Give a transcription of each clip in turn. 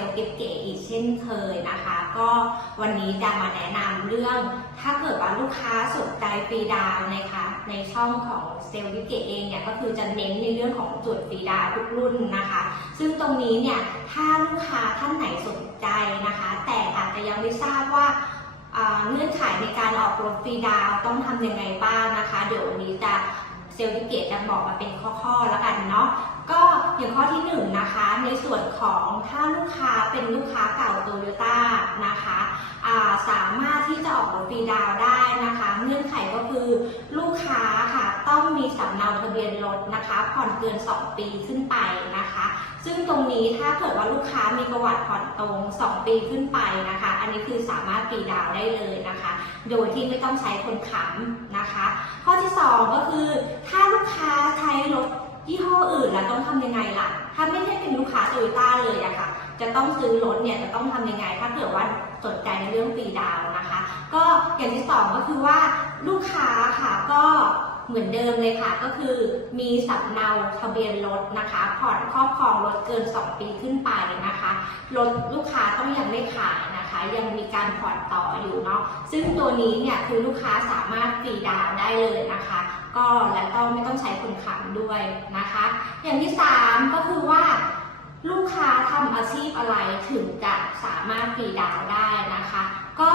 ลล์กิฟเก๋อีกเช่นเคยนะคะ ก็วันนี้จะมาแนะนำเรื่อง ถ้าเกิดว่าลูกค้าสนใจฟรีดาวนะคะในช่องของเซลล์กิเก๋เองเนี่ยก็คือจะเน้นในเรื่องของจุดฟรีดาวทุกรุ่นนะคะ ซึ่งตรงนี้เนี่ยถ้าลูกค้าท่านไหนสนใจนะคะ แต่อาจจะยังไม่ทราบว่าเงื่อนไขในการออกรถฟรีดาวต้องทำยังไงบ้างนะคะ เดี๋ยววันนี้จะ เซลล์กิเกตจะบอกมาเป็นข้อๆแล้วกันเนาะก็อย่างข้อที่1นงนะคะในส่วนของถ้าลูกค้าเป็นลูกค้าเก่าโตโยต้านะคะาสามารถที่จะออกรถฟรีดาวได้นะคะ เงื่อนไขก็คือลูกค้าค่ะต้องมีสำเนาทะเบียนรถนะคะผ่อนเกิน 2 ปีขึ้นไปนะคะ ซึ่งตรงนี้ถ้าเกิดว่าลูกค้ามีประวัติผ่อนตรง 2 ปีขึ้นไปนะคะ อันนี้คือสามารถฟรีดาวได้เลยนะคะ โดยที่ไม่ต้องใช้คนค้ำนะคะ ข้อที่ 2 ก็คือ ถ้าลูกค้าใช้รถยี่ห้ออื่นแล้วต้องทำยังไงล่ะ ถ้าไม่ได้เป็นลูกค้าโตโยต้าเลยอะค่ะ จะต้องซื้อรถเนี่ยจะต้องทำยังไง ถ้าเกิดว่าสนใจในเรื่องฟรีดาวน์นะคะ ก็อย่างที่สองก็คือว่าลูกค้าค่ะก็ เหมือนเดิมเลยค่ะ ก็คือมีสำเนาทะเบียนรถนะคะ ผ่อนครอบครองรถเกิน 2 ปีขึ้นไปนะคะรถลูกค้าต้องยังไม่ขายนะคะ ยังมีการผ่อนต่ออยู่เนาะซึ่งตัวนี้เนี่ยคือลูกค้าสามารถฟรีดาวได้เลยนะคะ ก็และก็ไม่ต้องใช้คนขับด้วยนะคะ อย่างที่ 3 ก็คือว่าลูกค้าทำอาชีพอะไรถึงจะสามารถฟรีดาวได้นะคะ ก็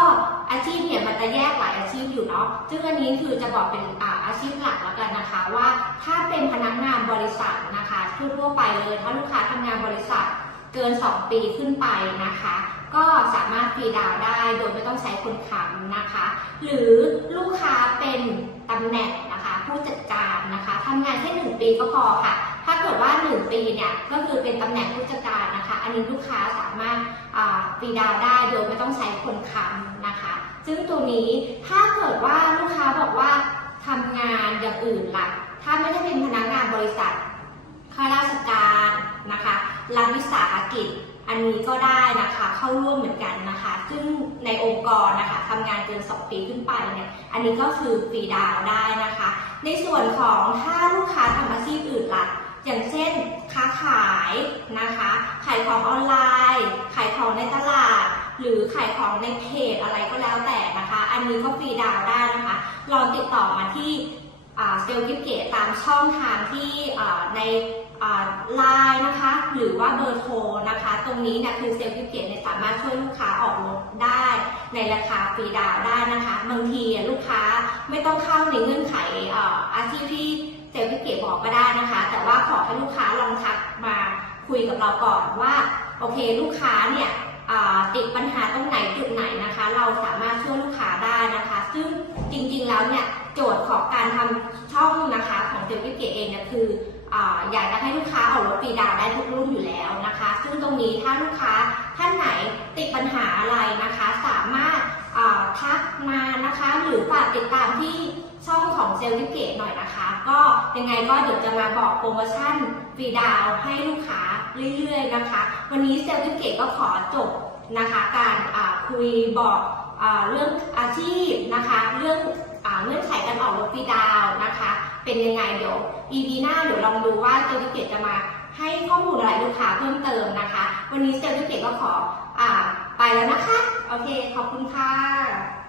อาชีพเนี่ยมันจะแยกหลายอาชีพอยู่เนาะ ซึ่งอันนี้คือจะบอกเป็นอาอาชีพหลักแล้วกันนะคะ ว่าถ้าเป็นพนักงานบริษัทนะคะทั่วๆไปเลยถ้าลูกค้าทำงานบริษัทเกิน 2 ปีขึ้นไปนะคะ ก็สามารถฟรีดาวได้โดยไม่ต้องใช้คนค้ำนะคะ หรือลูกค้าเป็นตำแหน่งนะคะ ผู้จัดการนะคะทำงานแค่หนึ่งปีก็พอค่ะ ถ้าเกิด ปีเนี่ยก็คือเป็นตำแหน่งผู้จัดการนะคะ อันนี้ลูกค้าสามารถฟรีดาวได้โดยไม่ต้องใช้คนค้ำนะคะ ซึ่งตัวนี้ถ้าเกิดว่าลูกค้าบอกว่าทำงานอย่างอื่นล่ะ ถ้าไม่ได้เป็นพนักงานบริษัทข้าราชการนะคะรัฐวิสาหกิจ อันนี้ก็ได้นะคะเข้าร่วมเหมือนกันนะคะ ซึ่งในองค์กรนะคะทำงานเกิน 2 ปีขึ้นไปเนี่ย อันนี้ก็คือฟรีดาวได้นะคะ ในส่วนของถ้าลูกค้าทำอาชีพอื่นล่ะ อย่างเช่น ค้าขายนะคะ ขายของออนไลน์ ขายของในตลาด หรือขายของในเพจอะไรก็แล้วแต่นะคะ อันนี้ก็ฟรีดาวได้นะคะลองติดต่อมาที่เซลล์กิฟเกตตามช่องทางที่ในไลน์นะคะ หรือว่าเบอร์โทรนะคะ ตรงนี้เนี่ยคือเซลล์กิฟเกตเนี่ยสามารถช่วยลูกค้าออกรถได้ในราคาฟรีดาวได้นะคะ บางทีลูกค้าไม่ต้องเข้าในเงื่อนไขอาชีพที่ เซลล์กิเกตบอกก็ได้นะคะ แต่ว่าขอให้ลูกค้าลองทักมาคุยกับเราก่อนว่า โอเค ลูกค้าเนี่ยติดปัญหาตรงไหนจุดไหนนะคะ เราสามารถช่วยลูกค้าได้นะคะ ซึ่งจริงๆแล้วเนี่ยโจทย์ของการทำช่องนะคะของเซลล์กิเกตเองเนี่ยคืออยากจะให้ลูกค้าออกรถฟีดาวได้ทุกรุ่นอยู่แล้วนะคะ ซึ่งตรงนี้ถ้าลูกค้าท่านไหนติดปัญหาอะไรนะคะ สามารถอ่าทักมานะคะ หรือ ฝากติดตามที่ช่องของเซลล์วิเกตหน่อยนะคะ ก็ยังไงก็เดี๋ยวจะมาบอกโปรโมชั่นฟรีดาวให้ลูกค้าเรื่อยๆนะคะ วันนี้เซลล์วิเกตก็ขอจบนะคะการคุยบอกอเรื่องอาชีพนะคะ เรื่องอเงื่อนไขการออกรถฟรีดาวนะคะ เป็นยังไงเดี๋ยว EP หน้าเดี๋ยวลองดูว่าเซลล์วิเกตจะมาให้ข้อมูลอะไรลูกค้าเพิ่มเติมนะคะ วันนี้เซลล์วิเกตก็ขออไปแล้วนะคะ โอเค ขอบคุณค่ะ